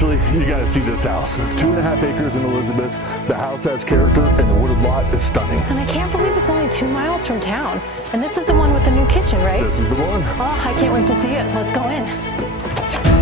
Ashley, you gotta see this house. 2.5 acres in Elizabeth. The house has character and the wooded lot is stunning. And I can't believe it's only 2 miles from town. And this is the one with the new kitchen, right? This is the one. Oh, I can't wait to see it. Let's go in.